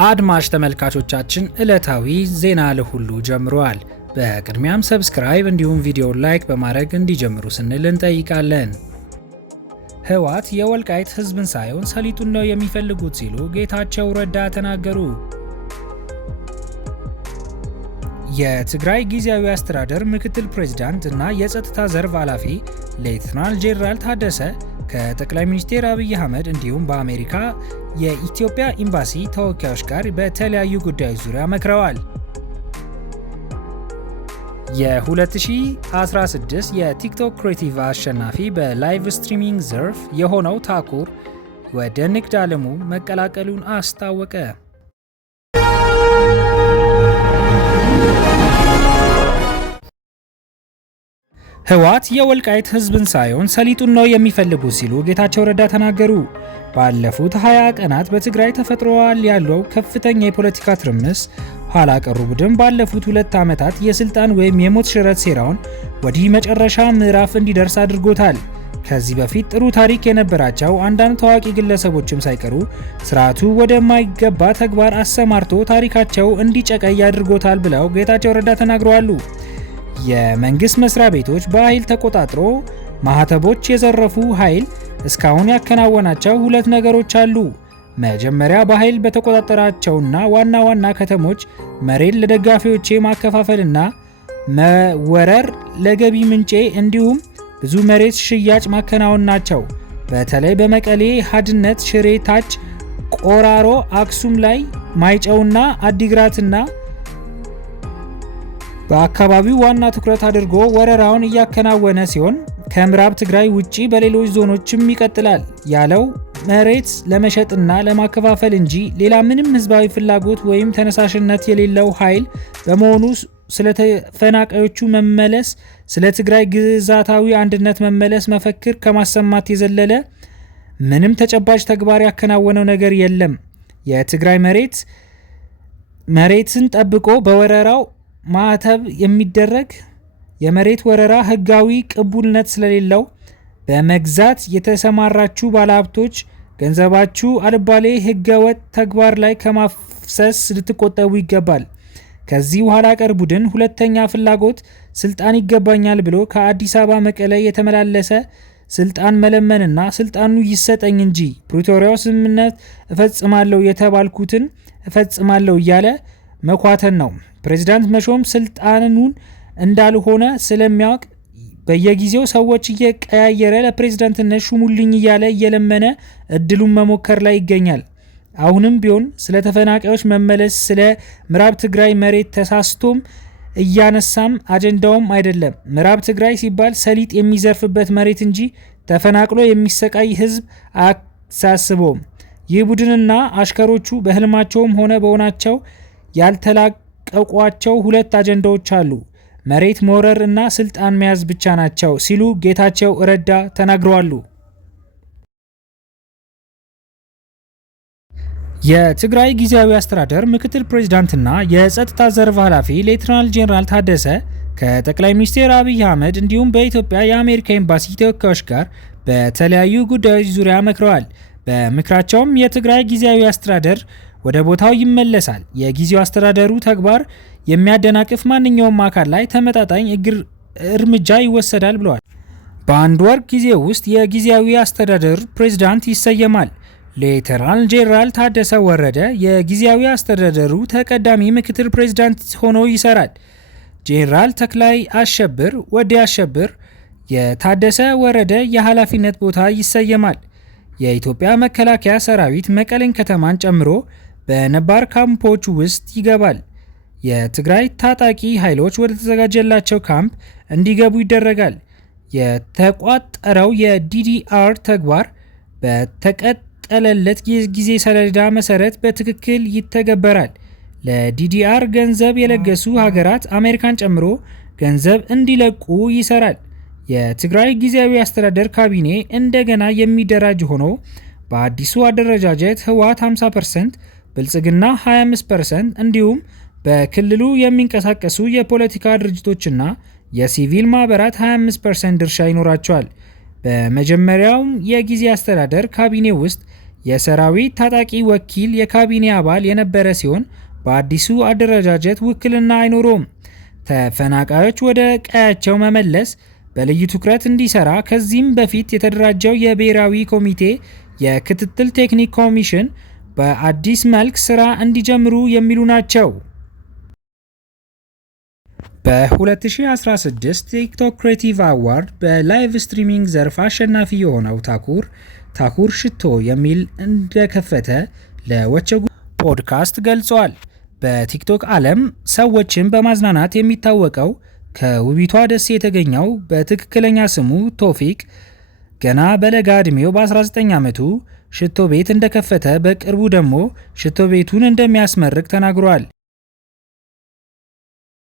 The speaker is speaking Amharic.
አድማጭ ተመልካቾቻችን ዕለታዊ ዜና ለሁሉ ጀምሯል። በቅድሚያም ሰብስክራይብ እንዲሁም ቪዲዮ ላይክ በማድረግ እንዲጀምሩ ስንል እንጠይቃለን። ህወሓት የወልቃይት ህዝብን ሳይሆን ሰሊጡን ነው የሚፈልጉት ሲሉ ጌታቸው ረዳ ተናገሩ። የትግራይ ጊዜያዊ አስተዳደር ምክትል ፕሬዝዳንት እና የጸጥታ ዘርፍ ኃላፊ ሌተናል ጄኔራል ታደሰ ከጠቅላይ ሚኒስትር አብይ አህመድ እንዲሁም በአሜሪካ የኢትዮጵያ ኤምባሲ ተወካዮች ጋር በተለያዩ ጉዳዮች ዙሪያ መክረዋል። የ2016 የቲክቶክ ክሬቲቭ አሸናፊ በላይቭ ስትሪሚንግ ዘርፍ የሆነው ታኩር ወደ ንግድ ዓለሙ መቀላቀሉን አስታወቀ። ህወሓት የወልቃይት ህዝብን ሳይሆን ሰሊጡን ነው የሚፈልጉት ሲሉ ጌታቸው ረዳ ተናገሩ። ባለፉት 20 ቀናት በትግራይ ተፈጥሯል ያለው ከፍተኛ የፖለቲካ ትርምስ ኋላ ቀሩ ቡድን ባለፉት 2 ዓመታት የስልጣን ወይም የሞት ሽረት ሴራውን ወዲህ መጨረሻ ምዕራፍ እንዲደርስ አድርጎታል። ከዚህ በፊት ጥሩ ታሪክ የነበራቸው አንዳንድ ታዋቂ ግለሰቦችም ሳይቀሩ ስርዓቱ ወደማይገባ ተግባር አሰማርቶ ታሪካቸው እንዲጨቀይ አድርጎታል ብለው ጌታቸው ረዳ ተናግረዋል። የመንግስት መስሪያ ቤቶች በኃይል ተቆጣጥሮ ማህተቦች የዘረፉ ኃይል እስካሁን ያከናወናቸው 2 ነገሮች አሉ። መጀመሪያ በኃይል በተቆጣጠራቸውና ዋና ዋና ከተሞች መሬት ለደጋፊዎቼ ማከፋፈልና መወረር ለገቢ ምንጬ እንዲሁም ብዙ መሬት ሽያጭ ማከናወን ናቸው። በተለይ በመቀሌ፣ ሀድነት፣ ሽሬ፣ ታች ቆራሮ፣ አክሱም ላይ ማይጨውና አዲግራትና በአካባቢው ዋና ትኩረት አድርጎ ወረራውን እያከናወነ ሲሆን ከምዕራብ ትግራይ ውጪ በሌሎች ዞኖችም ይቀጥላል ያለው መሬት ለመሸጥና ለማከፋፈል እንጂ ሌላ ምንም ህዝባዊ ፍላጎት ወይም ተነሳሽነት የሌለው ኃይል በመሆኑ ስለ ተፈናቃዮቹ መመለስ፣ ስለ ትግራይ ግዛታዊ አንድነት መመለስ መፈክር ከማሰማት የዘለለ ምንም ተጨባጭ ተግባር ያከናወነው ነገር የለም። የትግራይ መሬትን ጠብቆ በወረራው ማዕተብ የሚደረግ የመሬት ወረራ ህጋዊ ቅቡልነት ስለሌለው በመግዛት የተሰማራችሁ ባለሀብቶች ገንዘባችሁ አልባሌ ህገወጥ ተግባር ላይ ከማፍሰስ ልትቆጠቡ ይገባል። ከዚህ በኋላ ቀር ቡድን ሁለተኛ ፍላጎት ስልጣን ይገባኛል ብሎ ከአዲስ አበባ መቀለ የተመላለሰ ስልጣን መለመንና ስልጣኑ ይሰጠኝ እንጂ ፕሪቶሪያው ስምምነት እፈጽማለሁ የተባልኩትን እፈጽማለሁ እያለ መኳተን ነው። ፕሬዝዳንት መሾም ስልጣኑን እንዳልሆነ ስለሚያውቅ በየጊዜው ሰዎች እየቀያየረ ለፕሬዝዳንትነት ሹሙልኝ እያለ እየለመነ እድሉን መሞከር ላይ ይገኛል። አሁንም ቢሆን ስለ ተፈናቃዮች መመለስ፣ ስለ ምዕራብ ትግራይ መሬት ተሳስቶም እያነሳም አጀንዳውም አይደለም። ምዕራብ ትግራይ ሲባል ሰሊጥ የሚዘርፍበት መሬት እንጂ ተፈናቅሎ የሚሰቃይ ህዝብ አያሳስበውም። ይህ ቡድንና አሽከሮቹ በህልማቸውም ሆነ በሆናቸው ያልተላቀቋቸው 2 አጀንዳዎች አሉ። መሬት መውረር እና ስልጣን መያዝ ብቻ ናቸው ሲሉ ጌታቸው ረዳ ተናግረዋል። የትግራይ ጊዜያዊ አስተዳደር ምክትል ፕሬዝዳንትና የጸጥታ ዘርፍ ኃላፊ ሌተናል ጄኔራል ታደሰ ከጠቅላይ ሚኒስትር አብይ አህመድ እንዲሁም በኢትዮጵያ የአሜሪካ ኤምባሲ ተወካዮች ጋር በተለያዩ ጉዳዮች ዙሪያ መክረዋል። በምክራቸውም የትግራይ ጊዜያዊ አስተዳደር ወደ ቦታው ይመለሳል፣ የጊዜው አስተዳደሩ ተግባር የሚያደናቅፍ ማንኛውም አካል ላይ ተመጣጣኝ እርምጃ ይወሰዳል ብለዋል። በአንድ ወር ጊዜ ውስጥ የጊዜያዊ አስተዳደር ፕሬዝዳንት ይሰየማል። ሌተናል ጄኔራል ታደሰ ወረደ የጊዜያዊ አስተዳደሩ ተቀዳሚ ምክትል ፕሬዝዳንት ሆኖ ይሰራል። ጄኔራል ተክላይ አሸብር ወዲ አሸብር የታደሰ ወረደ የኃላፊነት ቦታ ይሰየማል። የኢትዮጵያ መከላከያ ሰራዊት መቀሌን ከተማን ጨምሮ በነባር ካምፖች ውስጥ ይገባል። የትግራይ ታጣቂ ኃይሎች ወደ ተዘጋጀላቸው ካምፕ እንዲገቡ ይደረጋል። የተቋጠረው የዲዲአር ተግባር በተቀጠለለት ጊዜ ሰሌዳ መሰረት በትክክል ይተገበራል። ለዲዲአር ገንዘብ የለገሱ ሀገራት አሜሪካን ጨምሮ ገንዘብ እንዲለቁ ይሰራል። የትግራይ ጊዜያዊ አስተዳደር ካቢኔ እንደገና የሚደራጅ ሆኖ በአዲሱ አደረጃጀት ህወሓት 50%፣ ብልጽግና 25% እንዲሁም በክልሉ የሚንቀሳቀሱ የፖለቲካ ድርጅቶችና የሲቪል ማህበራት 25% ድርሻ ይኖራቸዋል። በመጀመሪያው የጊዜ አስተዳደር ካቢኔ ውስጥ የሰራዊት ታጣቂ ወኪል የካቢኔ አባል የነበረ ሲሆን በአዲሱ አደረጃጀት ውክልና አይኖረውም። ተፈናቃዮች ወደ ቀያቸው መመለስ በልዩ ትኩረት እንዲሰራ ከዚህም በፊት የተደራጀው የብሔራዊ ኮሚቴ የክትትል ቴክኒክ ኮሚሽን በአዲስ መልክ ስራ እንዲጀምሩ የሚሉ ናቸው። በ2016 ቲክቶክ ክሬቲቭ አዋርድ በላይቭ ስትሪሚንግ ዘርፍ አሸናፊ የሆነው ታኩር ሽቶ የሚል እንደከፈተ ለወቸጉ ፖድካስት ገልጿል። በቲክቶክ ዓለም ሰዎችን በማዝናናት የሚታወቀው ከውቢቷ ደሴ የተገኘው በትክክለኛ ስሙ ቶፊቅ ገና በለጋ ዕድሜው በ19 ዓመቱ ሽቶ ቤት እንደከፈተ በቅርቡ ደግሞ ሽቶ ቤቱን እንደሚያስመርቅ ተናግሯል።